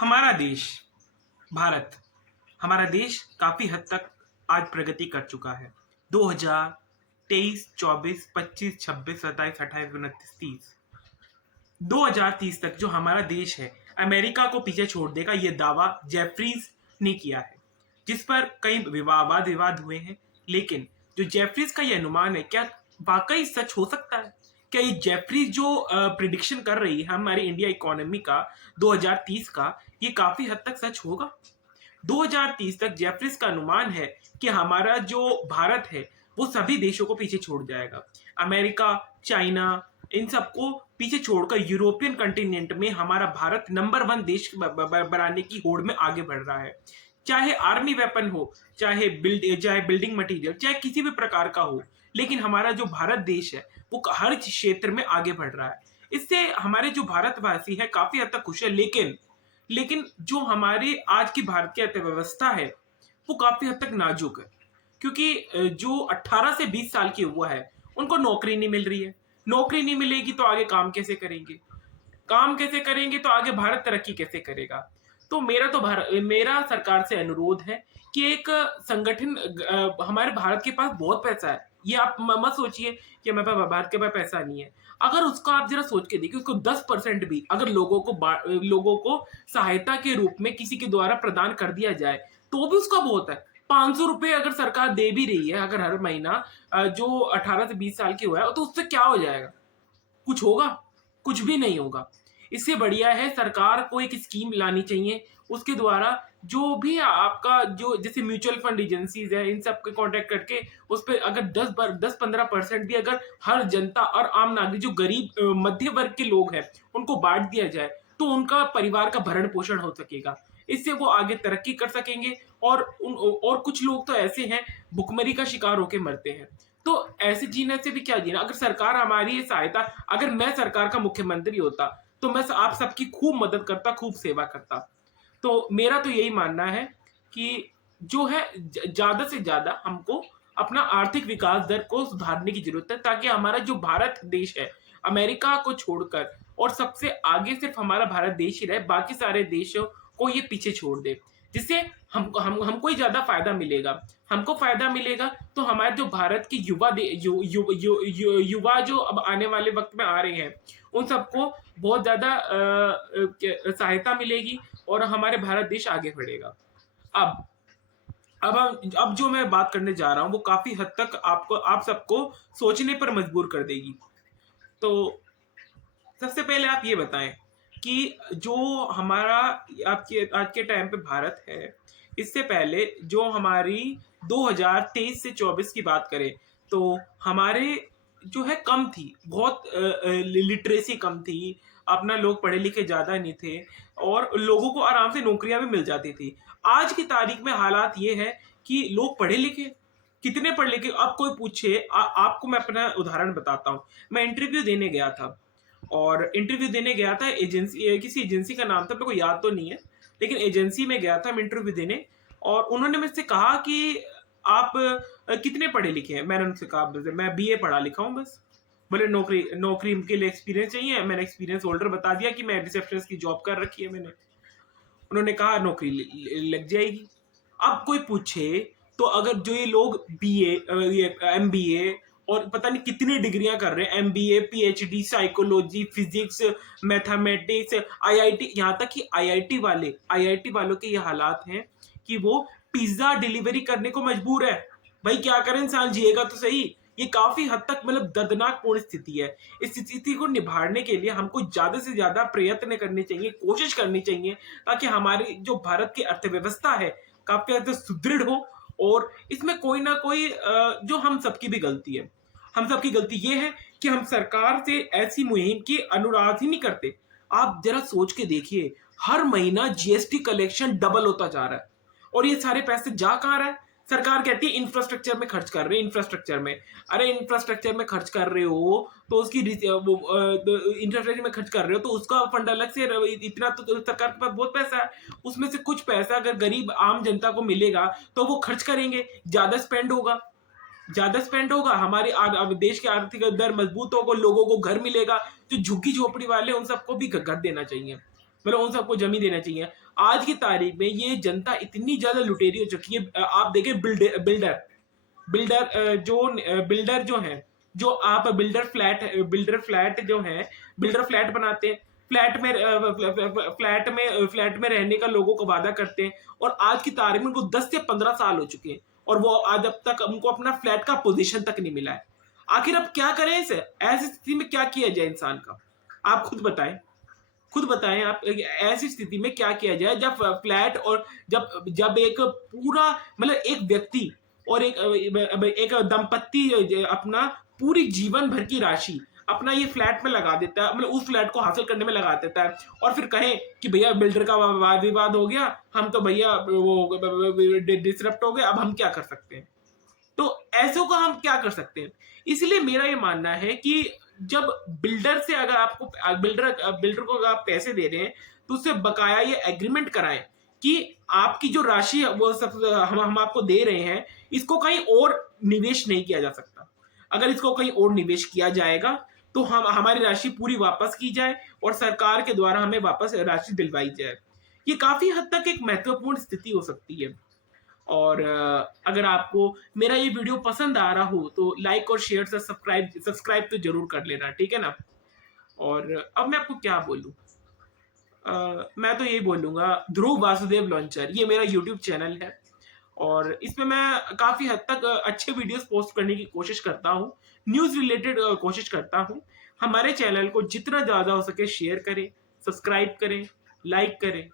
हमारा देश भारत हमारा देश काफी हद तक आज प्रगति कर चुका है। 2023, 24, 25, 26, 27, 28, 29, 30, 2030 तक जो हमारा देश है अमेरिका को पीछे छोड़ देगा, ये दावा जेफरीज ने किया है, जिस पर कई वाद विवाद हुए हैं। लेकिन जो जेफरीज का ये अनुमान है, क्या वाकई सच हो सकता है? क्या ये जेफरीज जो प्रिडिक्शन कर रही है हमारी इंडिया इकोनॉमी का 2030 का, ये काफी हद तक सच होगा? 2030 तक जेफरीज का अनुमान है कि हमारा जो भारत है वो सभी देशों को पीछे छोड़ जाएगा। अमेरिका, चाइना, इन सबको पीछे छोड़कर यूरोपियन कंटिनेंट में हमारा भारत नंबर 1 देश बनाने की होड़ में आगे बढ़ रहा है। चाहे आर्मी वेपन हो, चाहे बिल्डिंग मटेरियल, चाहे किसी भी प्रकार का हो, लेकिन हमारा जो भारत देश है वो हर क्षेत्र में आगे बढ़ रहा है। इससे हमारे जो भारतवासी है काफी हद तक खुश है। लेकिन जो हमारे आज की भारत की अर्थव्यवस्था है वो काफी हद तक नाजुक है, क्योंकि जो 18 से 20 साल की युवा है उनको नौकरी नहीं मिल रही है। नौकरी नहीं मिलेगी तो आगे काम कैसे करेंगे? काम कैसे करेंगे तो आगे भारत तरक्की कैसे करेगा? तो मेरा सरकार से अनुरोध है कि एक संगठन, हमारे भारत के पास बहुत पैसा है, ये आप मत सोचिए कि हमारे पास भारत के पास पैसा नहीं है। अगर उसका आप जरा सोच के देखिए, उसको 10% भी अगर लोगों को सहायता के रूप में किसी के द्वारा प्रदान कर दिया जाए तो भी उसका बहुत है। 500 रुपए अगर सरकार दे भी रही है अगर हर महीना, जो 18 से 20 साल की हुआ है, तो उससे क्या हो जाएगा? कुछ होगा? कुछ भी नहीं होगा। इससे बढ़िया है सरकार को एक स्कीम लानी चाहिए, उसके द्वारा जो भी आपका जो जैसे म्यूचुअल फंड एजेंसीज है, इन सब के कॉन्टेक्ट करके उस पे अगर 10-15% भी अगर हर जनता और आम नागरिक जो गरीब मध्य वर्ग के लोग हैं उनको बांट दिया जाए तो उनका परिवार का भरण पोषण हो सकेगा। इससे वो आगे तरक्की कर सकेंगे। और कुछ लोग तो ऐसे हैं भुखमरी का शिकार होकर मरते हैं। तो ऐसे जीने से भी क्या जीना? अगर सरकार हमारी ये सहायता, अगर मैं सरकार का मुख्यमंत्री होता तो मैं आप सबकी खूब मदद करता, खूब सेवा करता। तो मेरा तो यही मानना है कि जो है ज्यादा से ज्यादा हमको अपना आर्थिक विकास दर को सुधारने की जरूरत है, ताकि हमारा जो भारत देश है अमेरिका को छोड़कर और सबसे आगे सिर्फ हमारा भारत देश ही रहे, बाकी सारे देशों को ये पीछे छोड़ दे, जिससे हमको ही ज्यादा फायदा मिलेगा। हमको फायदा मिलेगा तो हमारे जो भारत के युवा जो अब आने वाले वक्त में आ रहे हैं उन सबको बहुत ज्यादा सहायता मिलेगी और हमारे भारत देश आगे बढ़ेगा। अब अब जो मैं बात करने जा रहा हूं वो काफी हद तक आप सबको सोचने पर मजबूर कर देगी। तो सबसे पहले आप ये बताएं कि जो हमारा आपके आज के टाइम पे भारत है, इससे पहले जो हमारी 2023 से 24 की बात करें तो हमारे जो है कम थी, बहुत लिटरेसी कम थी, अपना लोग पढ़े लिखे ज्यादा नहीं थे और लोगों को आराम से नौकरियां भी मिल जाती थी। आज की तारीख में हालात ये है कि लोग पढ़े लिखे, कितने पढ़ लिखे, अब कोई पूछे आपको मैं अपना उदाहरण बताता हूँ। मैं इंटरव्यू देने गया था एजेंसी, किसी एजेंसी का नाम था, मेरे को याद तो नहीं है, लेकिन एजेंसी में गया था मैं इंटरव्यू देने। और उन्होंने मुझसे कहा कि आप कितने पढ़े लिखे हैं? मैंने उनसे कहा मैं बीए पढ़ा लिखा हूँ बस। बोले नौकरी के लिए एक्सपीरियंस चाहिए? मैंने एक्सपीरियंस होल्डर बता दिया कि मैं रिसेप्शनिस्ट की जॉब कर रखी है मैंने। उन्होंने कहा नौकरी लग जाएगी। अब कोई पूछे तो अगर जो ये लोग बीए, एमबीए और पता नहीं कितनी डिग्रियां कर रहे हैं, MBA, PhD, psychology, physics, mathematics, IIT, यहाँ तक कि आईआईटी वालों के ये हालात हैं कि वो पिज्जा डिलीवरी करने को मजबूर है। भाई क्या करें, इंसान जिएगा तो सही। ये काफी हद तक मतलब दर्दनाक पूर्ण स्थिति है। इस स्थिति को निभाने के लिए हमको ज्यादा से ज्यादा प्रयत्न करने चाहिए, कोशिश करनी चाहिए, ताकि हमारी जो भारत की अर्थव्यवस्था है काफी हद तक सुदृढ़ हो। और इसमें कोई ना कोई जो हम सबकी भी गलती है। हम सबकी गलती ये है कि हम सरकार से ऐसी मुहिम की अनुराग ही नहीं करते। आप जरा सोच के देखिए, हर महीना जीएसटी कलेक्शन डबल होता जा रहा है और ये सारे पैसे जा कहाँ रहा है? सरकार कहती है इंफ्रास्ट्रक्चर में खर्च कर रहे हैं, इंफ्रास्ट्रक्चर में। अरे इंफ्रास्ट्रक्चर में खर्च कर रहे हो तो उसकी इंफ्रास्ट्रक्चर में खर्च कर रहे हो तो उसका फंड अलग से, इतना तो सरकार के पास बहुत पैसा है, उसमें से कुछ पैसा अगर गरीब आम जनता को मिलेगा तो वो खर्च करेंगे, ज्यादा स्पेंड होगा, हमारे देश की आर्थिक दर मजबूत होगा, लोगों को घर मिलेगा। जो झुग्गी झोपड़ी वाले उन सबको भी घर देना चाहिए, मतलब उन सबको जमीन देना चाहिए। आज की तारीख में ये जनता इतनी ज्यादा लुटेरी हो चुकी है। आप देखें बिल्डर बिल्डर बिल्डर जो है, जो आप बिल्डर फ्लैट जो है, बिल्डर फ्लैट बनाते हैं, फ्लैट में रहने का लोगों को वादा करते हैं, और आज की तारीख में उनको 10 से 15 साल हो चुके हैं और वो आज अब तक उनको अपना फ्लैट का पोजीशन तक नहीं मिला है। आखिर अब क्या करें इसे, ऐसी स्थिति में क्या किया जाए इंसान का? आप खुद बताएं आप, ऐसी स्थिति में क्या किया जाए जब फ्लैट और जब जब एक पूरा मतलब एक व्यक्ति और एक दंपत्ति अपना पूरी जीवन भर की राशि अपना ये फ्लैट में लगा देता है, मतलब उस फ्लैट को हासिल करने में लगा देता है, और फिर कहें कि भैया बिल्डर का वाद विवाद हो गया, हम तो भैया वो डिसरप्ट हो गए, अब हम क्या कर सकते हैं? तो ऐसों का हम क्या कर सकते हैं? इसलिए मेरा ये मानना है कि जब बिल्डर से अगर आपको बिल्डर को अगर आप पैसे दे रहे हैं तो उससे बकाया ये एग्रीमेंट कराएं कि आपकी जो राशि है वो सब हम आपको दे रहे हैं, इसको कहीं और निवेश नहीं किया जा सकता। अगर इसको कहीं और निवेश किया जाएगा तो हम हमारी राशि पूरी वापस की जाए और सरकार के द्वारा हमें वापस राशि दिलवाई जाए। ये काफी हद तक एक महत्वपूर्ण स्थिति हो सकती है। और अगर आपको मेरा ये वीडियो पसंद आ रहा हो तो लाइक और शेयर से सब्सक्राइब तो जरूर कर लेना, ठीक है ना? और अब मैं आपको क्या बोलूं, मैं तो यही बोलूंगा, ध्रुव वासुदेव लॉन्चर ये मेरा यूट्यूब चैनल है और इसमें मैं काफी हद तक अच्छे वीडियोस पोस्ट करने की कोशिश करता हूँ, न्यूज रिलेटेड कोशिश करता हूँ। हमारे चैनल को जितना ज्यादा हो सके शेयर करें, सब्सक्राइब करें, लाइक करें।